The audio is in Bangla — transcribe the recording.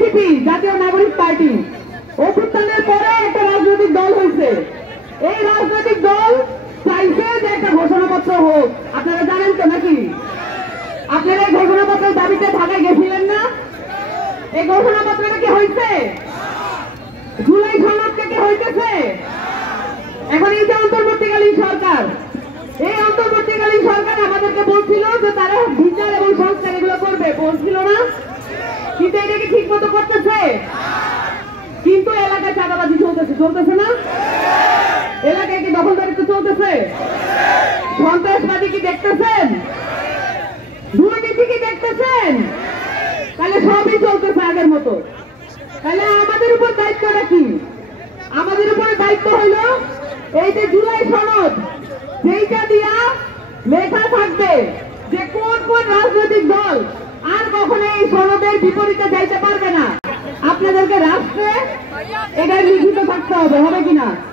এনসিপি জাতীয় নাগরিক পার্টি অভ্যুত্থানের পরে একটা রাজনৈতিক দল হয়েছে। এই রাজনৈতিক দল চাইছে যে একটা ঘোষণাপত্র হোক। আপনারা জানেন তো নাকি? আপনারা এই ঘোষণাপত্রের দাবিতে ঢাকায় গেছিলেন না? এই ঘোষণাপত্রটা কি হয়েছে? জুলাই সনদটা কি হইতেছে? এখন এই যে অন্তর্বর্তীকালীন সরকার, এই অন্তর্বর্তীকালীন সরকার আমাদেরকে বলছিল যে তারা বিচার এবং সংস্কার এগুলো করবে, বলছিল না? কিন্তু এটাকে ঠিক মতো করতেছে? কিন্তু এলাকায় চাঁদাবাজি চলতেছে, চলতেছে না? এলাকায় কি দখলদারিত্ব চলতেছে? সন্ত্রাসবাদী কি দেখতেছেন? দুর্নীতি কি দেখতেছেন? তাহলে সবই চলতেছে আগের মতো। তাহলে আমাদের উপর দায়িত্বটা কি? আমাদের উপরে দায়িত্ব হইল এই যে জুলাই সনদ, যেইটা দিয়া লেখা থাকবে যে কোন কোন রাজনৈতিক দল আর কখনো এই সনদের বিপরীতে যাইতে পারবে না। আপনাদেরকে রাষ্ট্রে এটা লিখিত থাকতে হবে, হবে কিনা?